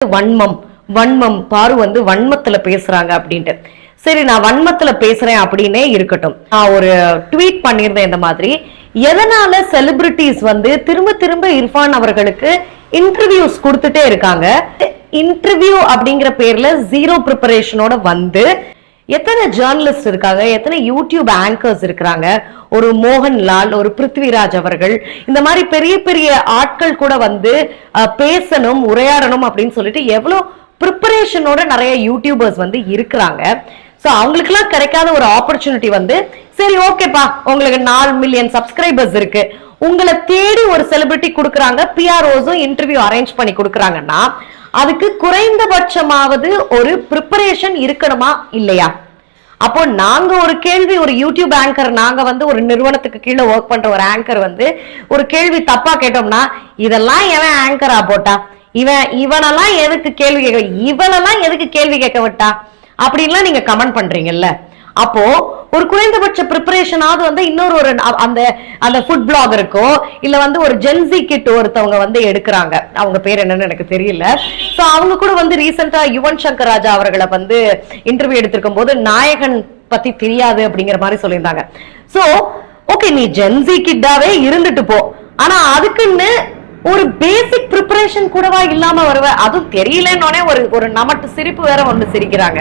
வன்மம் வன்மம் பாரு வந்து வன்மத்துல பேசுறாங்க அப்படின்ட்டு. சரி, நான் வன்மத்துல பேசுறேன் அப்படின்னே இருக்கட்டும். நான் ஒரு ட்வீட் பண்ணியிருந்தேன் இந்த மாதிரி, எதனால செலிபிரிட்டிஸ் வந்து திரும்ப திரும்ப இர்ஃபான் அவர்களுக்கு இன்டர்வியூஸ் கொடுத்துட்டே இருக்காங்க. இன்டர்வியூ அப்படிங்கிற பேர்ல ஜீரோ ப்ரிப்பரேஷனோட வந்து எத்தனை ஜேர்னலிஸ்ட் இருக்காங்க, எத்தனை யூடியூப் ஆங்கர்ஸ் இருக்கிறாங்க, ஒரு மோகன்லால், ஒரு பிருத்விராஜ் அவர்கள், இந்த மாதிரி பெரிய பெரிய ஆட்கள் கூட வந்து பேசணும், உரையாடணும் அப்படின்னு சொல்லிட்டு எவ்வளவு ப்ரிப்பரேஷனோட நிறைய யூடியூபர்ஸ் வந்து இருக்கிறாங்க. சோ அவங்களுக்குலாம் கிடைக்காத ஒரு ஆப்பர்ச்சுனிட்டி வந்து, சரி ஓகேப்பா உங்களுக்கு 4 மில்லியன் சப்ஸ்கிரைபர்ஸ் இருக்கு, உங்களை தேடி ஒரு செலிபிரிட்டி கொடுக்குறாங்க, பிஆர்ஓஸும் இன்டர்வியூ அரேஞ்ச் பண்ணி கொடுக்குறாங்கன்னா அதுக்கு குறைந்தபட்சமாவது ஒரு ப்ரிப்பரேஷன் இருக்கணுமா இல்லையா? அப்போ நாங்க ஒரு கேள்வி, ஒரு யூடியூப் ஆங்கர், நாங்க வந்து ஒரு நிறுவனத்துக்கு கீழே ஒர்க் பண்ற ஒரு ஆங்கர் வந்து ஒரு கேள்வி தப்பா கேட்டோம்னா, இதெல்லாம் எவன் ஆங்கரா போட்டா, இவனெல்லாம் எதுக்கு கேள்வி கேட்க, இவனெல்லாம் எதுக்கு கேள்வி கேட்க விட்டா அப்படின்லாம் நீங்க கமெண்ட் பண்றீங்கல்ல. அப்போ ஒரு குறைந்தபட்ச ப்ரிப்பரேஷனாவது வந்து இன்னொரு ஒரு அந்த ஃபுட் பிளாகருக்கோ இல்ல வந்து ஒரு ஜென்சி கிட் ஒருத்தவங்க வந்து எடுக்கிறாங்க, அவங்க பேர் என்னன்னு எனக்கு தெரியல. சோ அவங்க கூட வந்து ரீசெண்டா யுவன் சங்கர் ராஜா அவர்களை வந்து இன்டர்வியூ எடுத்திருக்கும் போது நாயகன் பத்தி தெரியாது அப்படிங்கிற மாதிரி சொல்லியிருந்தாங்க. சோ ஓகே, நீ ஜென்சி கிட்டாவே இருந்துட்டு போ, ஆனா அதுக்குன்னு ஒரு பேசிக் ப்ரிப்பரேஷன் கூடவா இல்லாம வருவ, அதுவும் தெரியலன்னே ஒரு நமட்டு சிரிப்பு வேற ஒன்று சிரிக்கிறாங்க.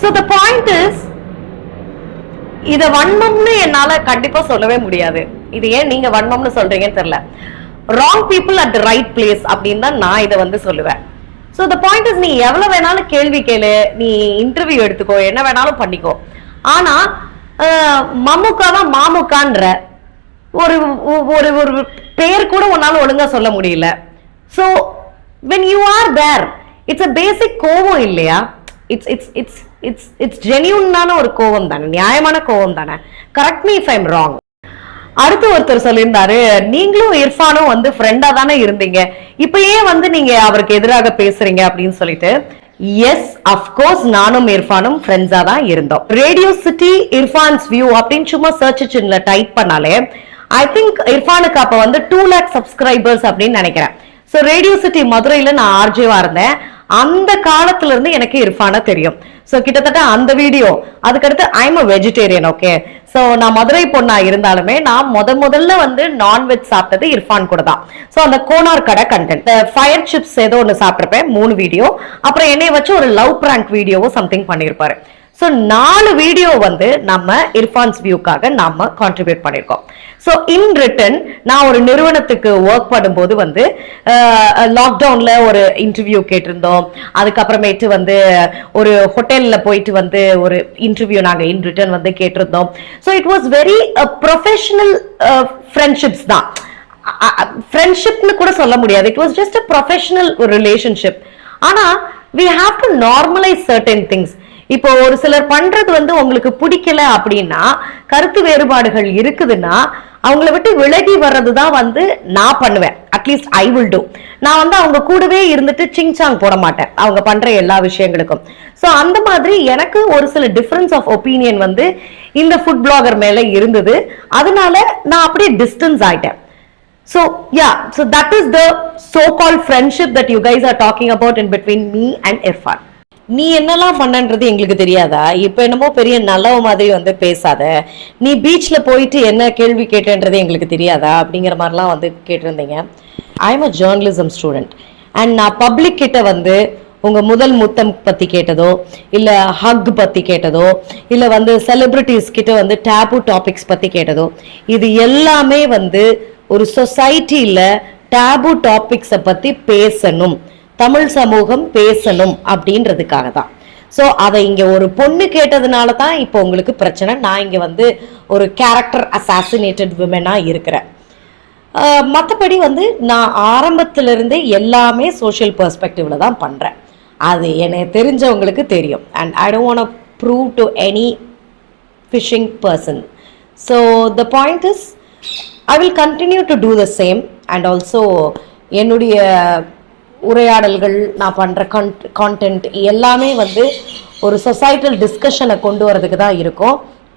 So the point is, இத வன்மம்னு என்னால கண்டிப்பா சொல்லவே முடியாது. இது ஏன் நீங்க வன்மம்னு சொல்றீங்கன்னு தெரியல. Wrong people at the right place அப்படின்னு தான் நான் இதை வந்து சொல்லுவேன். So the point is, நீ எவ்வளவு வேணாலும் கேள்வி கேளு, நீ இன்டர்வியூ எடுத்துக்கோ, என்ன வேணாலும் பண்ணிக்கோ, ஆனா மம்முக்காவா மாமுக்கான்ற ஒரு ஒரு ஒரு பேர் கூட உன்னால ஒழுங்கா சொல்ல முடியல. So when you are there, it's a basic கோவம் இல்லையா? It's genuine ஒரு கோவம் தானே, நியாயமான கோவம் தானே. Correct me if I am wrong. அடுத்து ஒருத்தர் சொல்லியிருந்தாரு, நீங்களும் இர்ஃபானும் வந்து ஃப்ரெண்டா தானே இருந்தீங்க, இப்ப ஏன் வந்து நீங்க அவருக்கு எதிராக பேசுறீங்க அப்படின்னு சொல்லிட்டு. எஸ், அஃப்கோர்ஸ் நானும் இர்ஃபானும் ஃப்ரெண்ட்ஸா தான் இருந்தோம். ரேடியோ சிட்டி இர்ஃபான்ஸ் வியூ அப்படின்னு சும்மா சர்ச் இன்ஜின்ல டைப் பண்ணாலே ஐ திங்க் இர்ஃபானுக்கு அப்ப வந்து 2 lakh சப்ஸ்கிரைபர்ஸ் அப்படின்னு நினைக்கிறேன். சோ ரேடியோ சிட்டி மதுரையில நான் ஆர்ஜேவா இருந்தேன். அந்த காலத்துல இருந்து எனக்கு இர்ஃபானா தெரியும். சோ கிட்டத்தட்ட அந்த வீடியோ, அதுக்கடுத்து I am a vegetarian. Okay, so நான் மதுரை பொண்ணா இருந்தாலுமே நான் முதல்ல வந்து நான்வெஜ் சாப்பிட்டது இர்ஃபான் கூட தான். சோ அந்த கோனார் கடை கண்டென்ட், ஃபயர் சிப்ஸ் ஏதோ ஒன்று சாப்பிட்டிருப்பேன், 3 வீடியோ, அப்புறம் என்னைய வச்சு ஒரு லவ் பிராங்க் வீடியோவும் சம்திங் பண்ணியிருப்பாரு. சோ 4 வீடியோ வந்து நம்ம இர்ஃபான்ஸ் வியூக்காக நாம கான்ட்ரிபியூட் பண்ணிருக்கோம். சோ இன் ரிட்டன் நான் ஒரு நிறுவனத்துக்கு ஒர்க் பண்ணும்போது வந்து லாக்டவுன்ல ஒரு இன்டர்வியூ கேட்டிருந்தோம். அதுக்கப்புறமேட்டு வந்து ஒரு ஹோட்டல்ல போயிட்டு வந்து ஒரு இன்டர்வியூ நாங்க இன் ரிட்டன் வந்து கேட்டிருந்தோம். So it was very professional friendships தான். ஃப்ரெண்ட்ஷிப்னு கூட சொல்ல முடியாது, it was just a professional relationship. ஆனா we have to normalize certain things. இப்போ ஒரு சிலர் பண்றது வந்து உங்களுக்கு பிடிக்கல அப்படின்னா, கருத்து வேறுபாடுகள் இருக்குதுன்னா அவங்கள விட்டு விலகி வர்றதுதான் வந்து நான் பண்ணுவேன். At least I will do. நான் வந்து அவங்க கூடவே இருந்துட்டு சிங்சாங் போட மாட்டேன் அவங்க பண்ற எல்லா விஷயங்களுக்கும். சோ அந்த மாதிரி எனக்கு ஒரு சில டிஃபரன்ஸ் ஆஃப் ஒப்பீனியன் வந்து இந்த ஃபுட் பிளாகர் மேல இருந்தது. அதனால நான் அப்படியே டிஸ்டன்ஸ் ஆயிட்டேன். So yeah, so that is the so-called friendship that you guys are talking about in between me and Irfan. நீ என்னெல்லாம் பண்ணன்றது எங்களுக்கு தெரியாதா? இப்ப என்னமோ பெரிய நல்லவ மாதிரி வந்து பேசாத, நீ பீச்ல போயிட்டு என்ன கேள்வி கேட்டன்றது எங்களுக்கு தெரியாதா அப்படிங்கிற மாதிரிலாம் வந்து கேட்டிருந்தீங்க. I am a journalism student and நான் பப்ளிக் கிட்ட வந்து உங்க முதல் முத்தம் பத்தி கேட்டதோ இல்ல ஹக் பத்தி கேட்டதோ இல்ல வந்து செலிபிரிட்டிஸ் கிட்ட வந்து டேபு டாபிக்ஸ் பத்தி கேட்டதோ, இது எல்லாமே வந்து ஒரு சொசைட்டில டேபு டாபிக்ஸை பத்தி பேசணும், தமிழ் சமூகம் பேசணும் அப்படின்றதுக்காக தான். ஸோ அதை இங்க ஒரு பொண்ணு கேட்டதுனால தான் இப்போ உங்களுக்கு பிரச்சனை. நான் இங்க வந்து ஒரு கேரக்டர் அசாசினேட்டட் விமனா இருக்கிறேன். மற்றபடி வந்து நான் ஆரம்பத்திலிருந்தே எல்லாமே சோஷியல் பெர்ஸ்பெக்டிவ்ல தான் பண்றேன். அது எனக்கு தெரிஞ்சவங்களுக்கு தெரியும். And I don't want to prove to any fishing person. So the point is, I will continue to do the same. And also என்னுடைய உரையாடல்கள், நான் பண்ற கான்டென்ட் எல்லாமே வந்து ஒரு சொசைட்டல் டிஸ்கஷனை கொண்டு வரதுக்கு தான் இருக்கும்.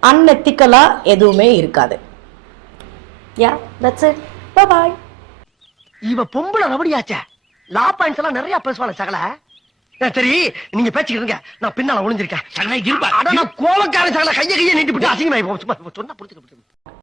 அன்எத்திக்கலா எதுவுமே இருக்காது. Yeah, that's it. Bye bye. இவ பொம்பளை ரவடியாச்சே. லா பாயிண்ட்ஸ் எல்லாம் நிறைய பேசுவாங்க சகல. சரி நீங்க பேச்சுக்கிறீங்க, நான் பின்னால ஒளிஞ்சிருக்கேன். சகல இருப்பா. அட நான் கோவக்காரன் சகல, கைய நீட்டி விட்டு அசிங்கமாயி சொன்னா புரிஞ்சுக்க.